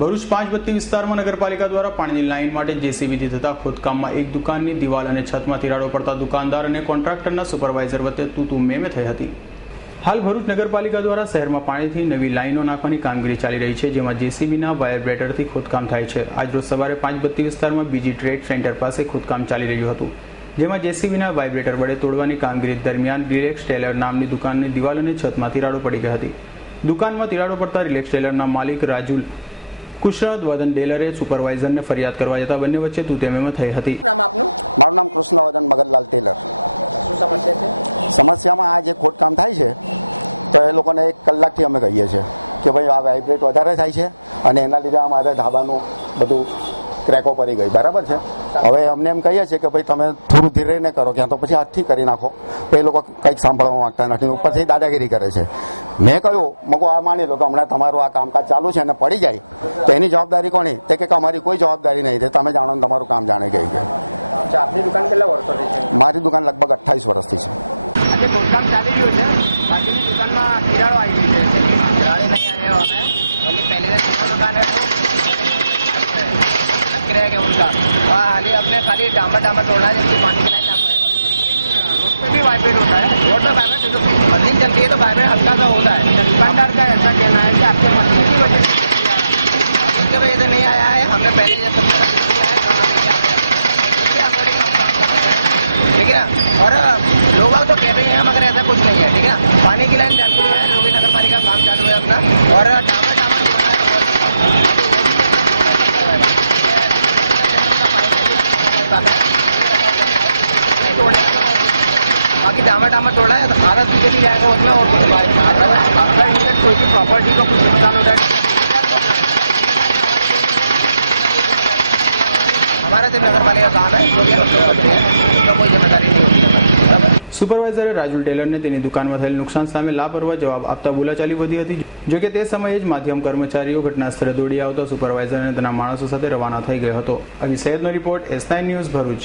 ભરૂચ 5 બત્તી વિસ્તારમાં નગરપાલિકા દ્વારા પાણીની લાઇન માટે જેસીબીથી થતા ખોદકામમાં એક દુકાનની દિવાલ અને છતમાં તિરાડો પડતા દુકાનદાર અને કોન્ટ્રાક્ટરના સુપરવાઇઝર વચ્ચે તૂ મેમે થઈ હતી। હાલ ભરૂચ નગરપાલિકા દ્વારા શહેરમાં પાણીથી નવી લાઇનો નાખવાની કામગીરી ચાલી રહી છે, જેમાં જેસીબીના વાયબ્રેટરથી ખોદકામ થાય છે। આજરોજ સવારે 5 બત્તી વિસ્તારમાં બીજી ટ્રેડ સેન્ટર પાસે ખોદકામ ચાલી રહ્યું હતું, જેમાં જેસીબીના વાયબ્રેટર વડે તોડવાની કામગીરી દરમિયાન રિલેક્સ ટેલર નામની દુકાનની દિવાલ અને છતમાં તિરાડો પડી ગઈ હતી। દુકાનમાં તિરાડો પડતા રિલેક્સ ટેલરના માલિક રાજુલ કૃષ્ણવર્ધન ડેલરે સુપરવાઇઝરને ફરિયાદ કરવા જતા બંને વચ્ચે તૂતેમેમે થઈ હતી। મારું નામ કૃષ્ણવર્ધન મગનલાલ ટેલર। સમસ્યામાં આ જે ખોદકામ થાય છે તો એ લોકોને 1 કલાકથી અમે કહીએ છીએ કે ભાઈ આ વાઇબ્રેટ વધારે થાય છે અને એના લીધે અમારે ધાબાનું બધું ક્રેકો પડી ગઈ, બરાબર છે। હવે અમને એમ કહીએ છીએ કે ભાઈ તમે થોડું ધીરે ને કરો, ક્યાં તો પછી હાથથી કરી નાખો, તો એ લોકો કંઈક સાંભળવા માંગતા નથી, ઉપરથી દાદાગીરી કરે છે। મેં કહ્યું મગો આ માની લો કે હમણાં તમારું આ કામકાજ ચાલુ છે અને પડી જાય તો એની જવાબદારી કોની? તે કે અમારી કોઈ જવાબદારી નહીં, તે તમે જાણો ને તમારું કામ જાણે ગઈ કે। આપની દુકાન કેટલા વર્ષોથી છે? મારી દુકાન લગભગ 28 વર્ષથી છે। આજે ખોદકામ ચાલી રહ્યું છે, બાજુની દુકાનમાં તિરાડો આવી ગઈ છે। તિરાડી નહીં આવ્યો અમે बोले पहले से मकान है वो रहेगा उनका वहाँ हाली अपने खाली डामर तोड़ना है, जिसकी पानी की लाइन ना रोड पे भी वाइब्रेट होता है। रोड पे वाइब्रेट बंदी चलती है तो वाइब्रेट हल्का सा होता है। दुकानदार का ऐसा कहना है कि आपके मशीन की वजह से वजह से नहीं आया है। हमने पहले जब किया है कहाँ लेके आते हैं, ठीक है ना। और लोग तो कहते हैं मगर ऐसा कुछ नहीं है, ठीक है ना। पानी की लाइन चलती है, लोगी नगर पालिका काम चालू है अपना, और डामर बाकी डामर तोड़ा है, आधा सीधे भी जाएगा उसमें। और अगर कोई भी प्रॉपर्टी का कुछ नुकसान हो जाए हमारा सिर्फ नगर पालिका काम है, जो भी हम लोग करते हैं उसका कोई जिम्मेदारी नहीं होती हमारी, बराबर। સુપરવાઇઝરે રાજુલ ટેલરને તેની દુકાનમાં થયેલ નુકસાન સામે લાપરવાહ જવાબ આપતા બોલાચાલી વધી હતી। જો કે તે સમયે જ માધ્યમ કર્મચારીઓ ઘટના સ્થળે દોડી આવતા સુપરવાઇઝર અને તેના માણસો સાથે રવાના થઈ ગયો હતો। અહીં સૈયદનો રિપોર્ટ, S9 ન્યૂઝ, ભરૂચ।